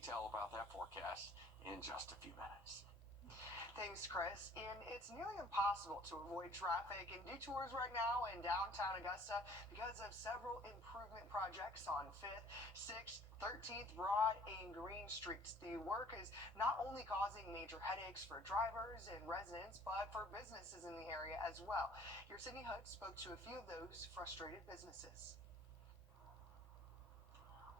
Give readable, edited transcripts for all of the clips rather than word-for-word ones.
detail about that forecast in just a few minutes. Thanks, Chris. And it's nearly impossible to avoid traffic and detours right now in downtown Augusta because of several improvement projects on 5th, 6th, 13th, Broad, and Green Streets. The work is not only causing major headaches for drivers and residents, but for businesses in the area as well. Your Sydney Hood spoke to a few of those frustrated businesses.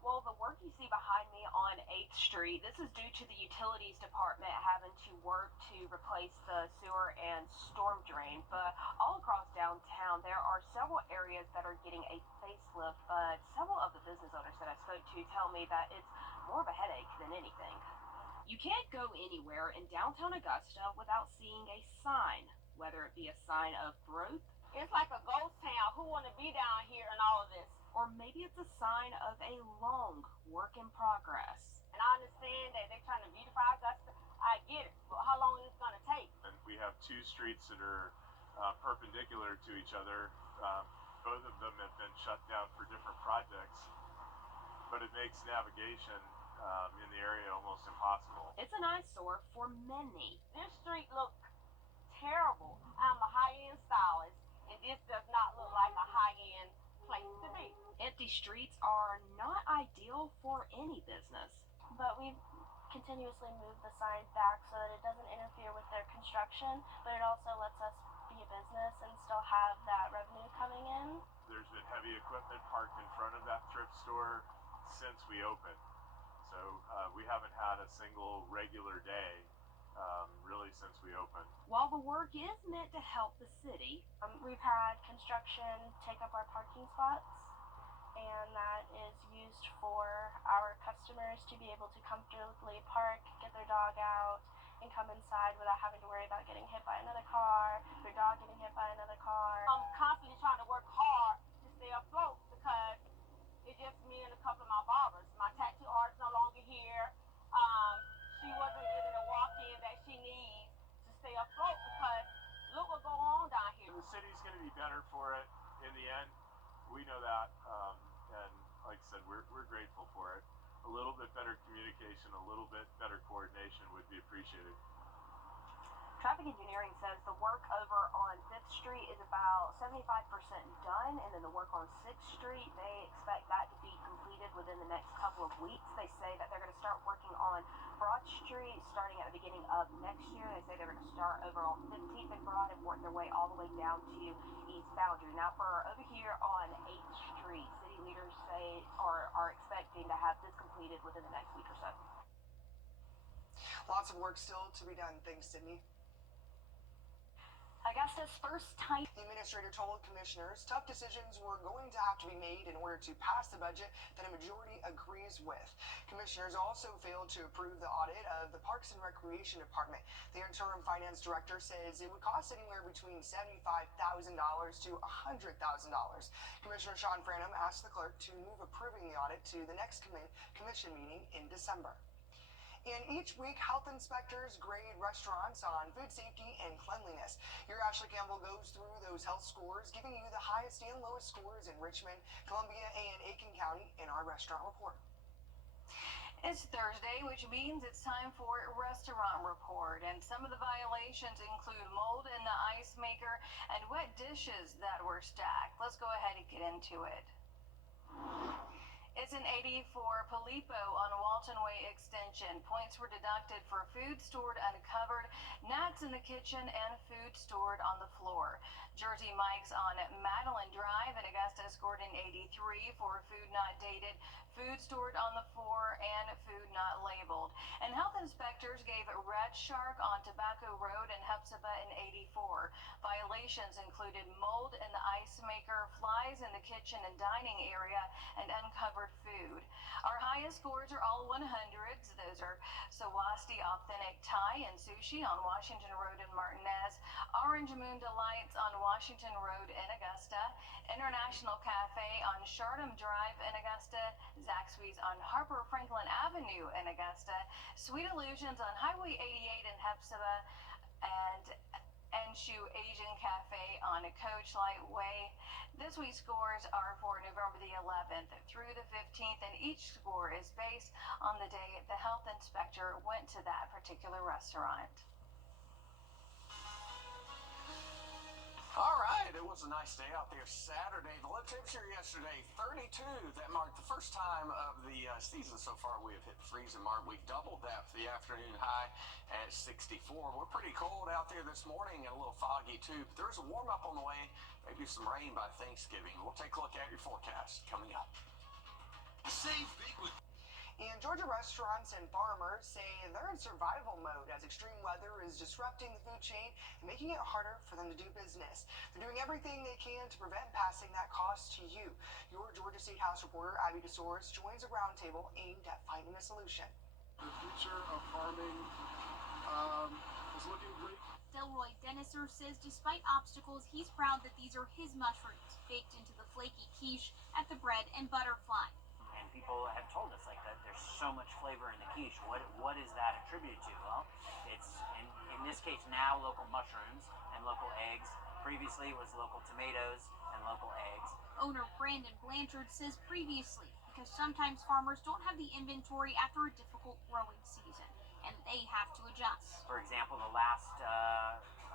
Well, the work you see behind me on 8th Street, this is due to the utilities department having to work to replace the sewer and storm drain. But all across downtown, there are several areas that are getting a facelift, but several of the business owners that I spoke to tell me that it's more of a headache than anything. You can't go anywhere in downtown Augusta without seeing a sign, whether it be a sign of growth. It's like a ghost town. Who want to be down here in all of this? Or maybe it's a sign of a long work in progress. And I understand that they're trying to beautify Augusta. I get it. But how long is it going to take? And we have two streets that are perpendicular to each other. Both of them have been shut down for different projects. But it makes navigation in the area almost impossible. It's an eyesore for many. This street looks terrible. I'm a high-end stylist, and this does not look like a high-end place to be. Empty streets are not ideal for any business. But we've continuously moved the sign back so that it doesn't interfere with their construction, but it also lets us be a business and still have that revenue coming in. There's been heavy equipment parked in front of that thrift store since we opened. So we haven't had a single regular day really since we opened. While the work is meant to help the city, we've had construction take up our parking spots, and that is used for our customers to be able to comfortably park, get their dog out, and come inside without having to worry about getting hit by another car, their dog getting hit by another car. I'm constantly trying to work hard to stay afloat because it's just me and a couple of my barbers. My tattoo artist no longer here. She wasn't getting the walk-in that she needs to stay afloat because look what goes on down here. The city's going to be better for it in the end. We know that, and like I said, we're grateful for it. A little bit better communication, a little bit better coordination would be appreciated. Traffic engineering says the work over on 5th Street is about 75% done, and then the work on 6th Street, they expect that to be completed within the next couple of weeks. They say that they're going to start working on Broad Street starting at the beginning of next year. They say they're going to start over on 15th and Broad and work their way all the way down to East Boundary. Now for over here on 8th Street, city leaders say are expecting to have this completed within the next week or so. Lots of work still to be done. Thanks, Sydney. Augusta's first time. The administrator told commissioners tough decisions were going to have to be made in order to pass the budget that a majority agrees with. Commissioners also failed to approve the audit of the Parks and Recreation Department. The interim finance director says it would cost anywhere between $75,000 to $100,000. Commissioner Sean Franham asked the clerk to move approving the audit to the next commission meeting in December. And each week, health inspectors grade restaurants on food safety and cleanliness. Your Ashley Campbell goes through those health scores, giving you the highest and lowest scores in Richmond, Columbia, and Aiken County in our restaurant report. It's Thursday, which means it's time for a restaurant report, and some of the violations include mold in the ice maker and wet dishes that were stacked. Let's go ahead and get into it. It's an 80 for Polipo on Walton Way Extension. Points were deducted for food stored uncovered, gnats in the kitchen, and food stored on the floor. Jersey Mike's on Madeline Drive in Augusta scored an 83 for food not dated, food stored on the floor, and food not labeled. And health inspectors gave Red Shark on Tobacco Road in Hepzibah an 84. Violations included mold in the ice maker, flies in the kitchen and dining area, and uncovered food. Our highest scores are all 100s. Those are Sawasti Authentic Thai and Sushi on Washington Road in Martinez, Orange Moon Delights on Washington Road in Augusta, International Cafe on Shardham Drive in Augusta, Zaxby's on Harper Franklin Avenue in Augusta, Sweet Illusions on Highway 88 in Hepzibah, and and Shoe Asian Cafe on Coach Light Way. This week's scores are for November the 11th through the 15th, and each score is based on the day the health inspector went to that particular restaurant. All right, it was a nice day out there Saturday. The low temperature yesterday, 32. That marked the first time of the season so far we have hit the freezing mark. We doubled that for the afternoon high at 64. We're pretty cold out there this morning and a little foggy too, but there's a warm up on the way. Maybe some rain by Thanksgiving. We'll take a look at your forecast coming up. Save big with. And Georgia restaurants and farmers say they're in survival mode as extreme weather is disrupting the food chain and making it harder for them to do business. They're doing everything they can to prevent passing that cost to you. Your Georgia State House reporter, Abby DeSoris, joins a roundtable aimed at finding a solution. The future of farming is looking great. Delroy Denniser says despite obstacles, he's proud that these are his mushrooms, baked into the flaky quiche at the Bread and Butterfly. And people have told us like that there's so much flavor in the quiche. What is that attributed to? Well, it's in this case now local mushrooms and local eggs. Previously it was local tomatoes and local eggs. Owner Brandon Blanchard says previously, because sometimes farmers don't have the inventory after a difficult growing season, and they have to adjust. For example, the last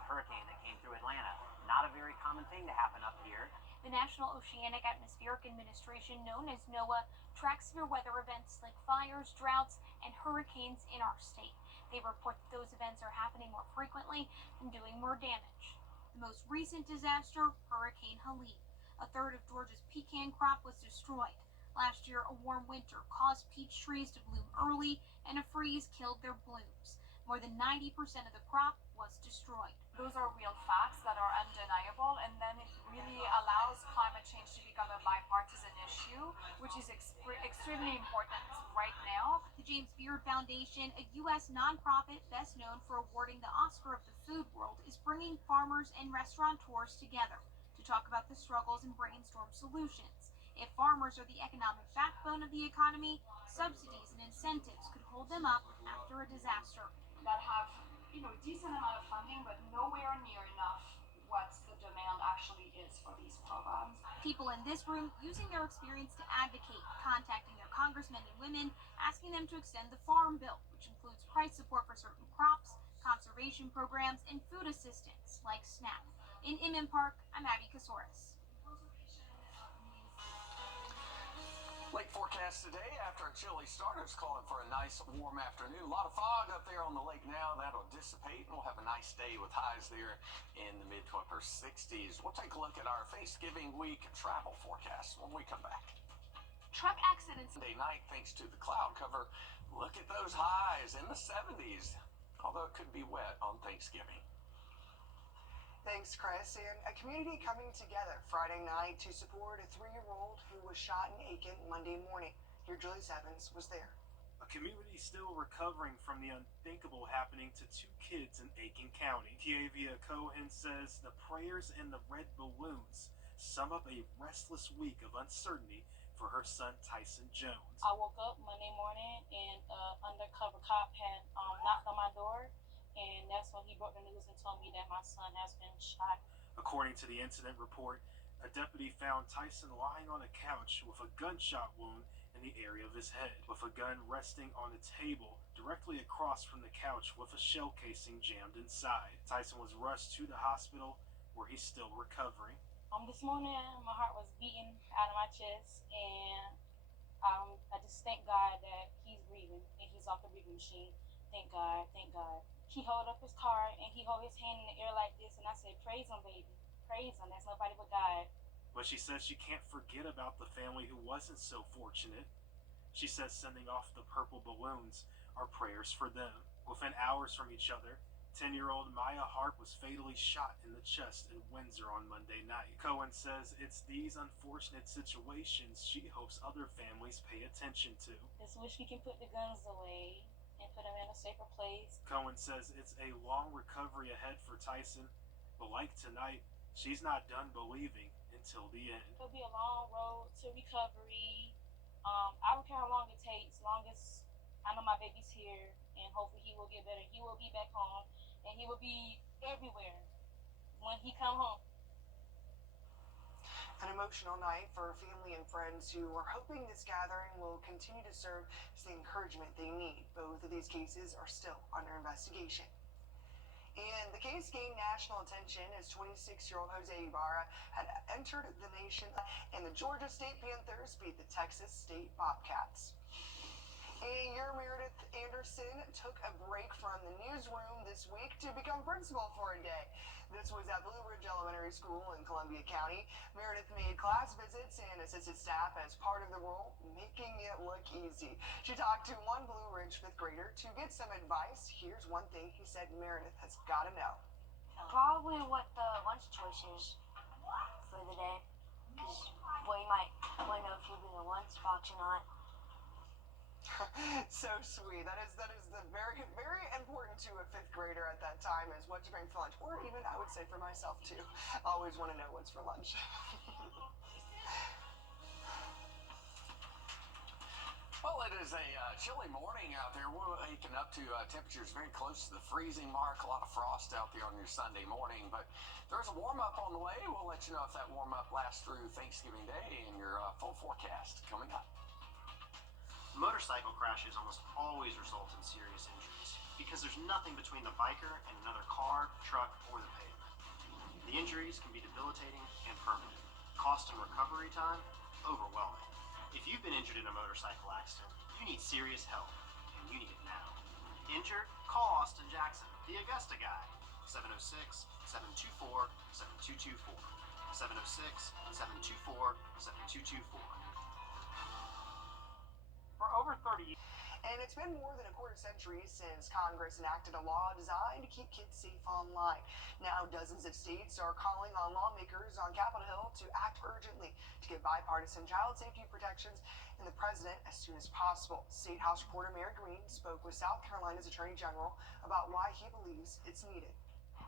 hurricane that came through Atlanta, not a very common thing to happen up here. The National Oceanic Atmospheric Administration, known as NOAA, tracks severe weather events like fires, droughts, and hurricanes in our state. They report that those events are happening more frequently and doing more damage. The most recent disaster, Hurricane Helene. A third of Georgia's pecan crop was destroyed. Last year, a warm winter caused peach trees to bloom early, and a freeze killed their blooms. More than 90% of the crop was destroyed. Those are real facts that are undeniable, and then it really allows climate change to become a bipartisan issue, which is extremely important right now. The James Beard Foundation, a U.S. nonprofit best known for awarding the Oscar of the food world, is bringing farmers and restaurateurs together to talk about the struggles and brainstorm solutions. If farmers are the economic backbone of the economy, subsidies and incentives could hold them up after a disaster. That have, decent amount of funding, but nowhere near enough what the demand actually is for these programs. People in this room using their experience to advocate, contacting their congressmen and women, asking them to extend the Farm Bill, which includes price support for certain crops, conservation programs, and food assistance like SNAP. In Inman Park, I'm Abby DeSoris. Lake forecast today after a chilly start. It's calling for a nice warm afternoon. A lot of fog up there on the lake now. That'll dissipate and we'll have a nice day with highs there in the mid to upper 60s. We'll take a look at our Thanksgiving week travel forecast when we come back. Truck accidents. Sunday night, thanks to the cloud cover, look at those highs in the 70s, although it could be wet on Thanksgiving. Thanks, Chris. And a community coming together Friday night to support a 3-year-old who was shot in Aiken Monday morning. Your Julius Evans was there. A community still recovering from the unthinkable happening to 2 kids in Aiken County. Tiavia Cohen says the prayers and the red balloons sum up a restless week of uncertainty for her son Tyson Jones. I woke up Monday morning and an undercover cop had knocked on my door. And that's when he broke the news and told me that my son has been shot. According to the incident report, a deputy found Tyson lying on a couch with a gunshot wound in the area of his head, with a gun resting on a table directly across from the couch with a shell casing jammed inside. Tyson was rushed to the hospital where he's still recovering. This morning, my heart was beating out of my chest, and I just thank God that he's breathing and he's off the breathing machine. Thank God, thank God. He held up his car and he held his hand in the air like this, and I said, praise him, baby. Praise him. That's nobody but God. But she says she can't forget about the family who wasn't so fortunate. She says sending off the purple balloons are prayers for them. Within hours from each other, 10-year-old Maya Harp was fatally shot in the chest in Windsor on Monday night. Cohen says it's these unfortunate situations she hopes other families pay attention to. Just wish we can put the guns away and put them in a safer place. Cohen says it's a long recovery ahead for Tyson, but like tonight, she's not done believing until the end. It'll be a long road to recovery. I don't care how long it takes, as long as I know my baby's here, and hopefully he will get better. He will be back home, and he will be everywhere when he come home. An emotional night for family and friends who are hoping this gathering will continue to serve as the encouragement they need. Both of these cases are still under investigation. And the case gained national attention as 26-year-old Jose Ibarra had entered the nation, and the Georgia State Panthers beat the Texas State Bobcats. And your Meredith Anderson took a break from the newsroom this week to become principal for a day. This was at Blue Ridge Elementary School in Columbia County. Meredith made class visits and assisted staff as part of the role, making it look easy. She talked to one Blue Ridge fifth grader to get some advice. Here's one thing he said Meredith has got to know. Probably what the lunch choice is for the day. Because, well, you might want to know if you'll be in the lunchbox or not. So sweet. That is the very, very important to a fifth grader at that time is what to bring for lunch, or even I would say for myself too. I always want to know what's for lunch. Well, it is a chilly morning out there. We're waking up to temperatures very close to the freezing mark. A lot of frost out there on your Sunday morning, but there's a warm-up on the way. We'll let you know if that warm-up lasts through Thanksgiving Day and your full forecast coming up. Motorcycle crashes almost always result in serious injuries because there's nothing between the biker and another car, truck, or the pavement. The injuries can be debilitating and permanent. Cost and recovery time, overwhelming. If you've been injured in a motorcycle accident, you need serious help, and you need it now. Injured? Call Austin Jackson, the Augusta guy. 706-724-7224. 706-724-7224. For over 30 years. And it's been more than a quarter century since Congress enacted a law designed to keep kids safe online. Now, dozens of states are calling on lawmakers on Capitol Hill to act urgently to get bipartisan child safety protections in the president as soon as possible. State House reporter Mary Green spoke with South Carolina's Attorney General about why he believes it's needed.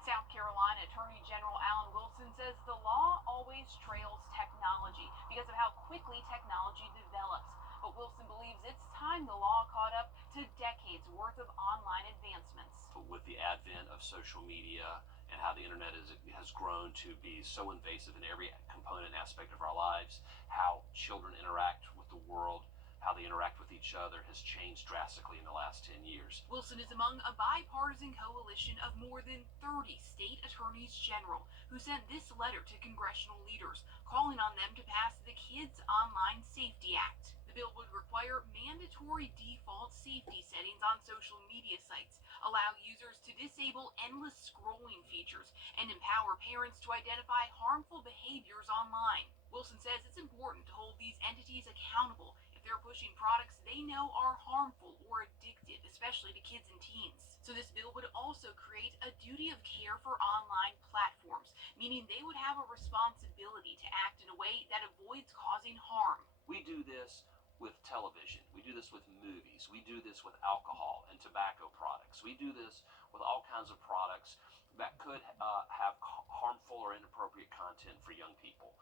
South Carolina Attorney General Alan Wilson says the law always trails technology because of how quickly technology develops. But Wilson believes it's time the law caught up to decades worth of online advancements. With the advent of social media and how the internet has grown to be so invasive in every component and aspect of our lives, how children interact with the world, how they interact with each other has changed drastically in the last 10 years. Wilson is among a bipartisan coalition of more than 30 state attorneys general who sent this letter to congressional leaders calling on them to pass the Kids Online Safety Act. The bill would require mandatory default safety settings on social media sites, allow users to disable endless scrolling features, and empower parents to identify harmful behaviors online. Wilson says it's important to hold these entities accountable if they're pushing products they know are harmful or addictive, especially to kids and teens. So this bill would also create a duty of care for online platforms, meaning they would have a responsibility to act in a way that avoids causing harm. We do this with television, we do this with movies, we do this with alcohol and tobacco products, we do this with all kinds of products that could have harmful or inappropriate content for young people.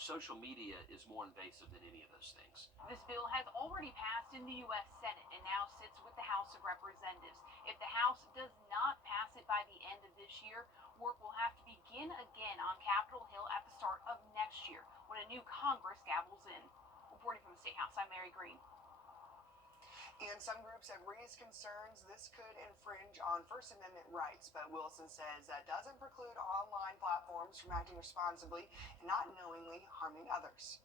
Social media is more invasive than any of those things. This bill has already passed in the U.S. Senate and now sits with the House of Representatives. If the House does not pass it by the end of this year, work will have to begin again on Capitol Hill at the start of next year when a new Congress gavels in. Reporting from the State House, I'm Mary Green. And some groups have raised concerns this could infringe on First Amendment rights, but Wilson says that doesn't preclude online platforms from acting responsibly and not knowingly harming others.